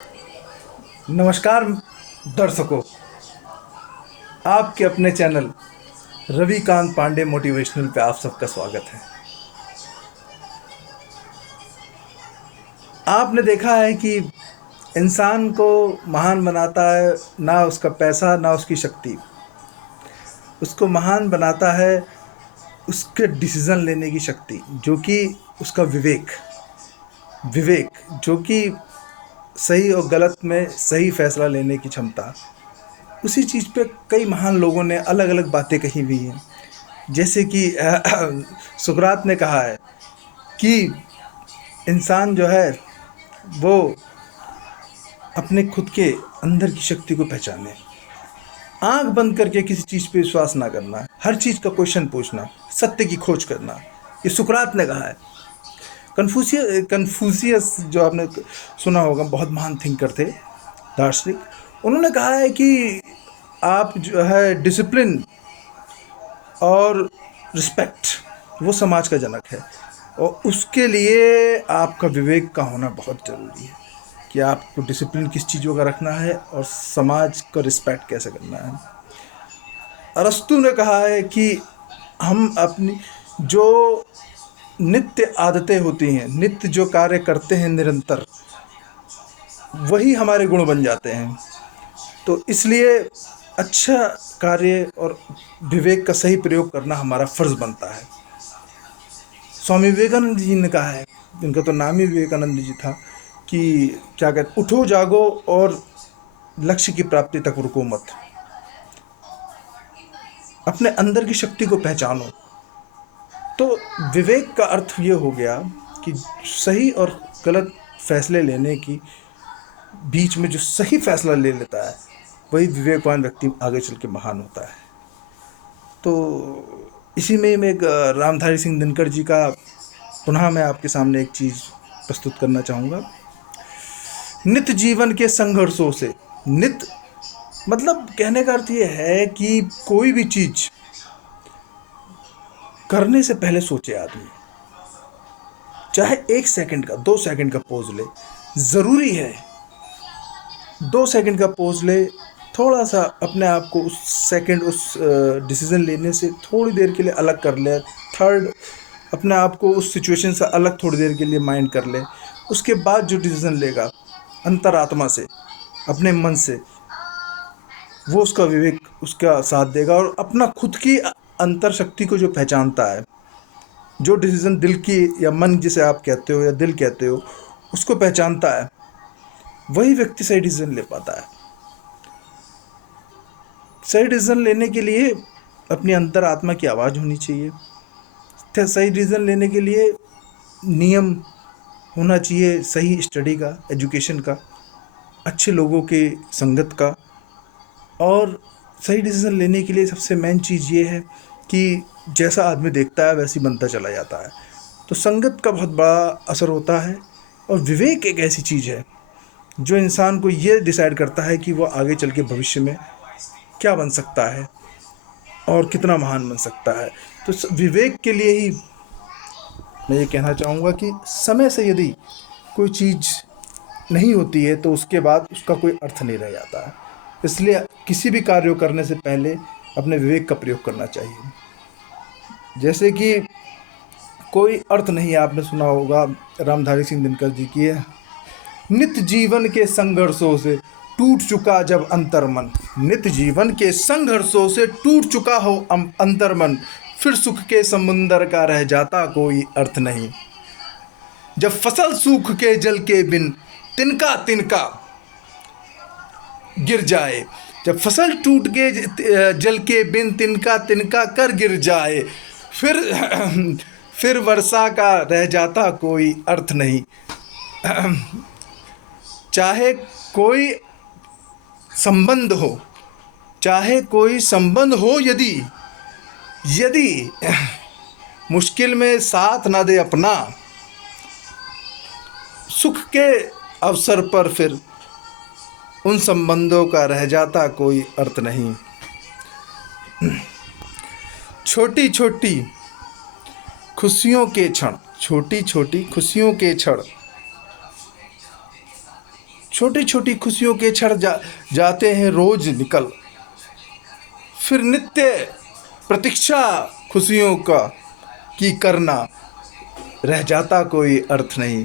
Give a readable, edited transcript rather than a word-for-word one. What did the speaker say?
नमस्कार दर्शकों, आपके अपने चैनल रविकांत पांडे मोटिवेशनल पे आप सबका स्वागत है। आपने देखा है कि इंसान को महान बनाता है ना उसका पैसा ना उसकी शक्ति। उसको महान बनाता है उसके डिसीजन लेने की शक्ति, जो कि उसका विवेक विवेक जो कि सही और गलत में सही फैसला लेने की क्षमता। उसी चीज़ पे कई महान लोगों ने अलग अलग बातें कही हुई हैं। जैसे कि सुकरात ने कहा है कि इंसान जो है वो अपने खुद के अंदर की शक्ति को पहचाने, आंख बंद करके किसी चीज़ पे विश्वास ना करना, हर चीज़ का क्वेश्चन पूछना, सत्य की खोज करना। ये सुकरात ने कहा है। कन्फ्यूशियस जो आपने सुना होगा, बहुत महान थिंकर थे, दार्शनिक। उन्होंने कहा है कि आप जो है डिसिप्लिन और रिस्पेक्ट वो समाज का जनक है, और उसके लिए आपका विवेक का होना बहुत ज़रूरी है कि आपको डिसिप्लिन किस चीज़ों का रखना है और समाज का रिस्पेक्ट कैसे करना है। अरस्तु ने कहा है कि हम अपनी जो नित्य आदतें होती हैं, नित्य जो कार्य करते हैं निरंतर, वही हमारे गुण बन जाते हैं। तो इसलिए अच्छा कार्य और विवेक का सही प्रयोग करना हमारा फर्ज बनता है। स्वामी विवेकानंद जी ने कहा है, इनका तो नाम ही विवेकानंद जी था, कि क्या कहते, उठो जागो और लक्ष्य की प्राप्ति तक रुको मत। अपने अंदर की शक्ति को पहचानो। तो विवेक का अर्थ ये हो गया कि सही और गलत फैसले लेने की बीच में जो सही फैसला ले लेता है, वही विवेकवान व्यक्ति आगे चल के महान होता है। तो इसी में मैं एक रामधारी सिंह दिनकर जी का पुनः मैं आपके सामने एक चीज़ प्रस्तुत करना चाहूँगा। नित्य जीवन के संघर्षों से, नित्य मतलब कहने का अर्थ ये है कि कोई भी चीज़ करने से पहले सोचे आदमी, चाहे 1 सेकंड का 2 सेकंड का पोज ले, ज़रूरी है 2 सेकंड का पोज ले, थोड़ा सा अपने आप को उस सेकंड, उस डिसीज़न लेने से थोड़ी देर के लिए अलग कर ले। थर्ड, अपने आप को उस सिचुएशन से अलग थोड़ी देर के लिए माइंड कर ले। उसके बाद जो डिसीज़न लेगा अंतरात्मा से, अपने मन से, वो उसका विवेक उसका साथ देगा। और अपना खुद की अंतर शक्ति को जो पहचानता है, जो डिसीज़न दिल की या मन जिसे आप कहते हो या दिल कहते हो, उसको पहचानता है, वही व्यक्ति सही डिसीज़न ले पाता है। सही डिसीज़न लेने के लिए अपनी अंतरात्मा की आवाज़ होनी चाहिए। सही डिसीज़न लेने के लिए नियम होना चाहिए, सही स्टडी का, एजुकेशन का, अच्छे लोगों के संगत का। और सही डिसीज़न लेने के लिए सबसे मेन चीज़ ये है कि जैसा आदमी देखता है वैसे ही बनता चला जाता है। तो संगत का बहुत बड़ा असर होता है। और विवेक एक ऐसी चीज़ है जो इंसान को ये डिसाइड करता है कि वो आगे चल के भविष्य में क्या बन सकता है और कितना महान बन सकता है। तो विवेक के लिए ही मैं ये कहना चाहूँगा कि समय से यदि कोई चीज़ नहीं होती है तो उसके बाद उसका कोई अर्थ नहीं रह जाता है। इसलिए किसी भी कार्य करने से पहले अपने विवेक का प्रयोग करना चाहिए। जैसे कि कोई अर्थ नहीं है, आपने सुना होगा रामधारी सिंह दिनकर जी की है, नित्य जीवन के संघर्षों से टूट चुका जब अंतर्मन, नित्य जीवन के संघर्षों से टूट चुका हो अंतर्मन, फिर सुख के समुंदर का रह जाता कोई अर्थ नहीं। जब फसल सूख के जल के बिन तिनका तिनका गिर जाए, जब फसल टूट के जल के बिन तिनका तिनका कर गिर जाए, फिर वर्षा का रह जाता कोई अर्थ नहीं। चाहे कोई संबंध हो, चाहे कोई संबंध हो, यदि यदि मुश्किल में साथ ना दे अपना, सुख के अवसर पर फिर उन संबंधों का रह जाता कोई अर्थ नहीं। छोटी छोटी खुशियों के क्षण, छोटी छोटी खुशियों के क्षण, छोटी छोटी खुशियों के क्षण जाते हैं रोज निकल, फिर नित्य प्रतीक्षा खुशियों का की करना, रह जाता कोई अर्थ नहीं।